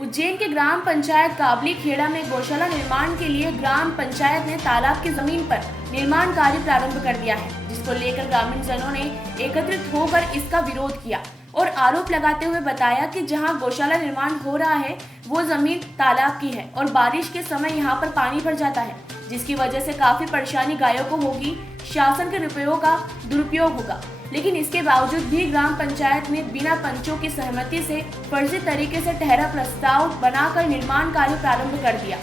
उज्जैन के ग्राम पंचायत काबली खेड़ा में गौशाला निर्माण के लिए ग्राम पंचायत ने तालाब की जमीन पर निर्माण कार्य प्रारंभ कर दिया है, जिसको लेकर ग्रामीण जनों ने एकत्रित होकर इसका विरोध किया और आरोप लगाते हुए बताया कि जहां गौशाला निर्माण हो रहा है वो जमीन तालाब की है और बारिश के समय यहां पर पानी भर जाता है, जिसकी वजह से काफी परेशानी गायों को होगी, शासन के रुपयों का दुरुपयोग होगा। लेकिन इसके बावजूद भी ग्राम पंचायत ने बिना पंचों की सहमति से फर्जी तरीके से ठहरा प्रस्ताव बनाकर निर्माण कार्य प्रारंभ कर दिया।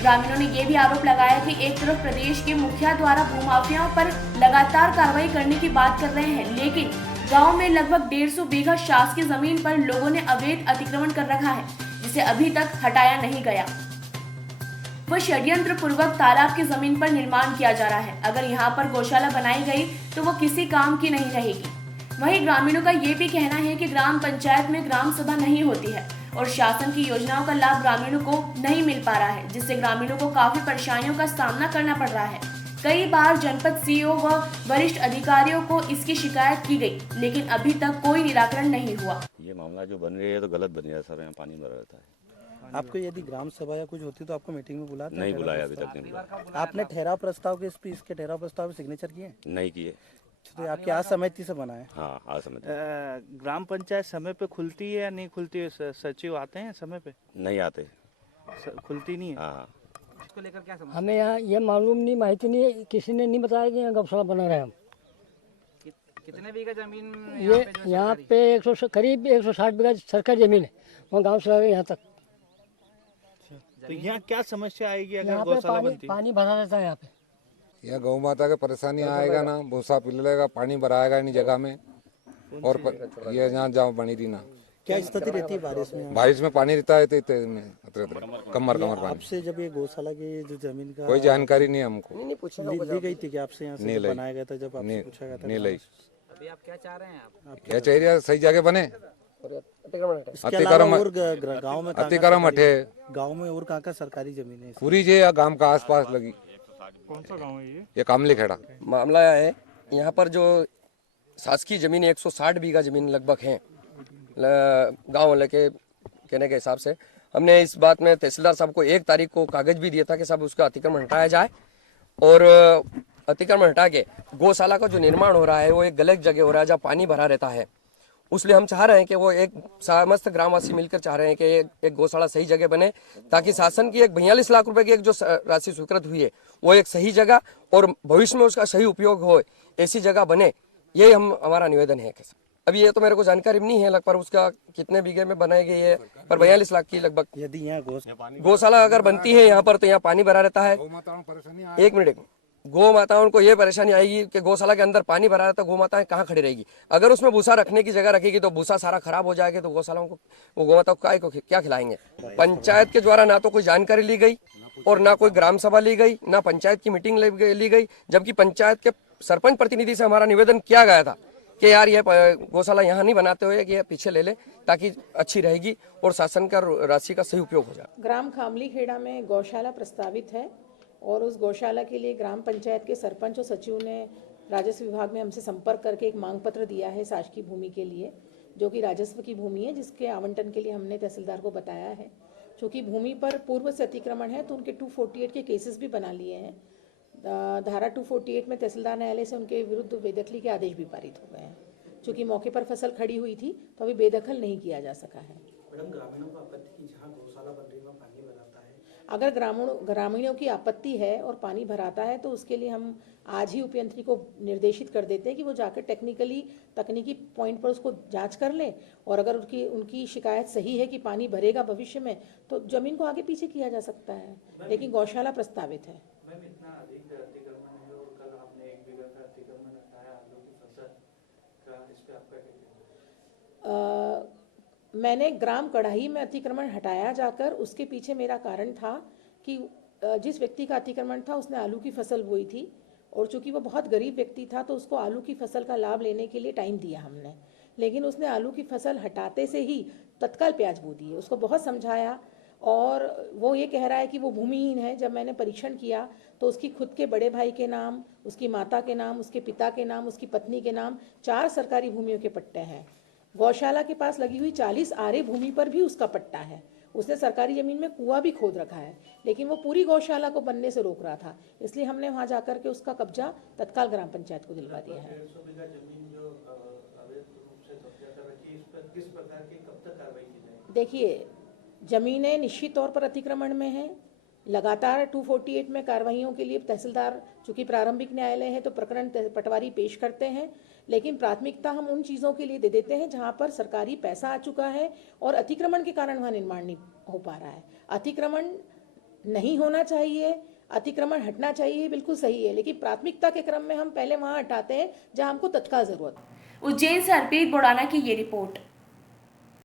ग्रामीणों ने ये भी आरोप लगाया कि एक तरफ प्रदेश के मुखिया द्वारा भूमाफियाओं पर लगातार कार्रवाई करने की बात कर रहे हैं, लेकिन गांव में लगभग 150 बीघा शासकीय जमीन पर लोगों ने अवैध अतिक्रमण कर रखा है, जिसे अभी तक हटाया नहीं गया। वह षड्यंत्र पूर्वक तालाब की जमीन पर निर्माण किया जा रहा है। अगर यहाँ पर गौशाला बनाई गई तो वो किसी काम की नहीं रहेगी। वहीं ग्रामीणों का ये भी कहना है कि ग्राम पंचायत में ग्राम सभा नहीं होती है और शासन की योजनाओं का लाभ ग्रामीणों को नहीं मिल पा रहा है, जिससे ग्रामीणों को काफी परेशानियों का सामना करना पड़ रहा है। कई बार जनपद सीईओ व वरिष्ठ अधिकारियों को इसकी शिकायत की गई, लेकिन अभी तक कोई निराकरण नहीं हुआ। ये मामला जो बन रही है तो गलत बन रहा है सर, यहाँ पानी भरा रहता है। आपको यदि ग्राम सभा या कुछ होती तो आपको मीटिंग में बुलाते? नहीं बुलाया, अभी तक नहीं बुलाया। आपने ठहराव प्रस्ताव के इसके ठहराव प्रस्ताव में सिग्नेचर किए? नहीं किए। तो आपकी असहमति से बना है? हाँ, असहमति। ग्राम पंचायत समय पे खुलती है या नहीं खुलती है? सचिव आते हैं समय पे? नहीं आते। खुलती नहीं है। हाँ। इसको लेकर क्या समझ? हमें यहाँ ये मालूम नहीं, माहिती नहीं, किसी ने नहीं बताया कि यहाँ गौशाला बना रहे हम। कितने बीघा जमीन ये यहाँ पे करीब 160 बीघा सरकारी जमीन है, वहाँ गाँव से लगे यहाँ तक। तो यहाँ क्या समस्या आएगी अगर यहाँ पे गौशाला बनती? पानी भरा रहता है यहाँ पे। यहाँ गौ माता के परेशानी आएगा ना, भूसा पिलेगा, पानी भराएगा नहीं जगह में। और ये यहाँ जहाँ बनी थी ना, क्या स्थिति रहती है बारिश में? बारिश में पानी रहता है तो कमर पानी। आपसे जब ये गौशाला की जो जमीन का कोई जानकारी नहीं हमको। ली गई थी कि आपसे यहाँ से बनाया गया था? जब आपसे पूछा गया था नहीं ली। अभी आप क्या चाह रहे हैं? आप क्या चाहिए? सही जगह बने, इसके अलावा और गाँव में अतिक्रम हटे। गाँव में और कहाँ का सरकारी जमीन है? पूरी जे गांव का आसपास लगी। कौन सा गाँव है ये कामली खेड़ा। मामला है यहाँ पर जो शासकीय जमीन 160 बीघा जमीन लगभग है गांव वाले के कहने के हिसाब से। हमने इस बात में तहसीलदार साहब को 1 तारीख को कागज भी दिया था कि साहब उसका अतिक्रमण हटाया जाए, और अतिक्रमण हटा के गौशाला का जो निर्माण हो रहा है वो एक गलत जगह हो रहा है जहाँ पानी भरा रहता है। उसलिए हम चाह रहे हैं कि वो एक समस्त ग्रामवासी मिलकर चाह रहे हैं कि एक गौशाला सही जगह बने, ताकि शासन की एक 42 लाख रुपए की एक जो राशि स्वीकृत हुई है वो एक सही जगह और भविष्य में उसका सही उपयोग हो, ऐसी जगह बने। यही हमारा निवेदन है। अभी ये तो मेरे को जानकारी नहीं है लगभग उसका कितने बीघे में बनाई गई है, पर 42 लाख की लगभग। यदि यहाँ गौशाला अगर बनती है यहाँ पर तो यहाँ पानी भरा रहता है। 1 मिनट, गौ माताओं को ये परेशानी आएगी कि गौशाला के अंदर पानी भरा रहता है, गौ माताएं कहाँ खड़ी रहेगी? अगर उसमें भूसा रखने की जगह रखेगी तो भूसा सारा खराब हो जाएगा, तो गौशालाओं को वो गौ माताओं को क्या खिलाएंगे? पंचायत के द्वारा ना तो कोई जानकारी ली गई और ना कोई ग्राम सभा ली गई, ना पंचायत की मीटिंग ली गई, जबकि पंचायत के सरपंच प्रतिनिधि से हमारा निवेदन किया गया था कि यार ये गौशाला यहाँ नहीं बनाते हुए कि ये पीछे ले ले, ताकि अच्छी रहेगी और शासन का राशि का सही उपयोग हो जाए। ग्राम खामली खेड़ा में गौशाला प्रस्तावित है और उस गौशाला के लिए ग्राम पंचायत के सरपंच और सचिव ने राजस्व विभाग में हमसे संपर्क करके एक मांग पत्र दिया है शासकीय भूमि के लिए, जो कि राजस्व की भूमि है, जिसके आवंटन के लिए हमने तहसीलदार को बताया है। चूँकि भूमि पर पूर्व से अतिक्रमण है तो उनके 248 के केसेस भी बना लिए हैं। धारा 248 में तहसीलदार न्यायालय से उनके विरुद्ध बेदखली के आदेश भी पारित हो गए हैं। चूँकि मौके पर फसल खड़ी हुई थी तो अभी बेदखल नहीं किया जा सका है। मैडम, ग्रामीणों को आपत्ति की जहाँ गौशाला बन रही है वहाँ पानी भराता है। अगर ग्रामीणों की आपत्ति है और पानी भराता है तो उसके लिए हम आज ही उपयंत्री को निर्देशित कर देते हैं कि वो जाकर तकनीकी पॉइंट पर उसको जांच कर लें, और अगर उनकी शिकायत सही है कि पानी भरेगा भविष्य में तो जमीन को आगे पीछे किया जा सकता है, लेकिन गौशाला प्रस्तावित है। मैंने ग्राम कढ़ाई में अतिक्रमण हटाया जाकर, उसके पीछे मेरा कारण था कि जिस व्यक्ति का अतिक्रमण था उसने आलू की फसल बोई थी, और चूंकि वो बहुत गरीब व्यक्ति था तो उसको आलू की फसल का लाभ लेने के लिए टाइम दिया हमने, लेकिन उसने आलू की फसल हटाते से ही तत्काल प्याज बो दिए। उसको बहुत समझाया और वो ये कह रहा है कि वो भूमिहीन है। जब मैंने परीक्षण किया तो उसकी खुद के बड़े भाई के नाम, उसकी माता के नाम, उसके पिता के नाम, उसकी पत्नी के नाम 4 सरकारी भूमियों के पट्टे हैं। गौशाला के पास लगी हुई 40 आरे भूमि पर भी उसका पट्टा है, उसने सरकारी ज़मीन में कुआं भी खोद रखा है, लेकिन वो पूरी गौशाला को बनने से रोक रहा था। इसलिए हमने वहाँ जाकर के उसका कब्जा तत्काल ग्राम पंचायत को दिलवा दिया है। देखिए, ज़मीनें निश्चित तौर पर अतिक्रमण में हैं। लगातार 248 में कार्रवाइयों के लिए तहसीलदार, चूंकि प्रारंभिक न्यायालय है तो प्रकरण पटवारी पेश करते हैं, लेकिन प्राथमिकता हम उन चीज़ों के लिए दे देते हैं जहां पर सरकारी पैसा आ चुका है और अतिक्रमण के कारण वहाँ निर्माण नहीं हो पा रहा है। अतिक्रमण नहीं होना चाहिए, अतिक्रमण हटना चाहिए, बिल्कुल सही है, लेकिन प्राथमिकता के क्रम में हम पहले वहाँ हटाते हैं जहाँ हमको तत्काल ज़रूरत है। उज्जैन से अर्पित बुड़ाना की ये रिपोर्ट।